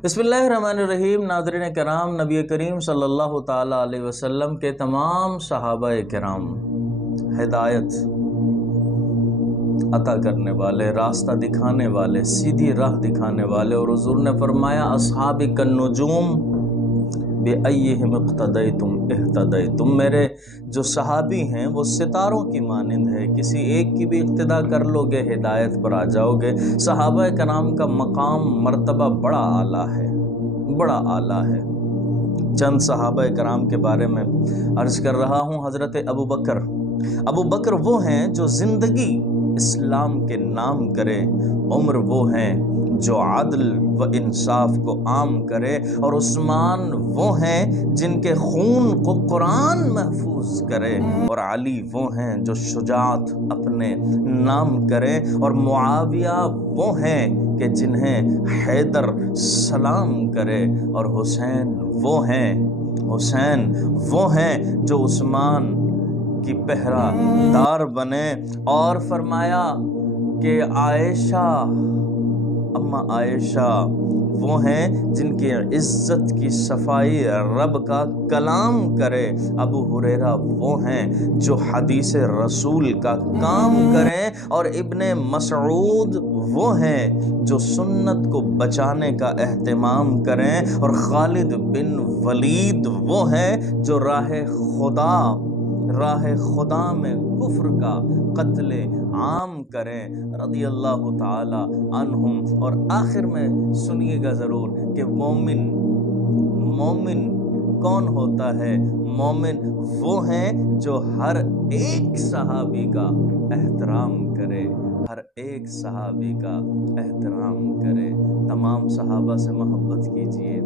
बिस्मिल्लाहिर्रहमानिर्रहीम। नाज़रीन करام, नबी करीम सल्लल्लाहु ताला अलैहि वसल्लम के तमाम सहाबा किराम हिदायत अता करने वाले, रास्ता दिखाने वाले, सीधी राह दिखाने वाले, और हुज़ूर ने फरमाया अस्हाबी कन्नुजूम बिअय्यिहिम इक़्तदैतुम इह्तदैतुम। मेरे जो सहाबी हैं वो सितारों की मानिंद है, किसी एक की भी इक़्तिदा कर लोगे हिदायत पर आ जाओगे। सहाबा कराम का मकाम मर्तबा बड़ा आला है, बड़ा आला है। चंद सहाबा कराम के बारे में अर्ज़ कर रहा हूँ। हज़रत अबू बकर वो हैं जो ज़िंदगी इस्लाम के नाम करे, उम्र वो हैं जो आदल व इंसाफ को आम करे, और उस्मान वो हैं जिनके खून को कुरान महफूज करे, और अली वो हैं जो शुजाअत अपने नाम करे, और मुआविया वो हैं कि जिन्हें हैदर सलाम करे, और हुसैन वो हैं जो उस्मान की पहरादार बने। और फरमाया कि अम्मा आयशा वो हैं जिनकी इज़्ज़त की सफाई रब का कलाम करे। अबू हुरैरा वो हैं जो हदीस रसूल का काम करें, और इब्ने मसऊद वो हैं जो सुन्नत को बचाने का एहतिमाम करें, और खालिद बिन वलीद वो हैं जो राह खुदा में कुफ्र का कत्ले आम करें रज़ी अल्लाह ताला अन्हुम। और आखिर में सुनिएगा ज़रूर कि मोमिन कौन होता है। मोमिन वो हैं जो हर एक सहाबी का एहतराम करे, हर एक सहाबी का एहतराम करे। तमाम सहाबा से मोहब्बत कीजिए।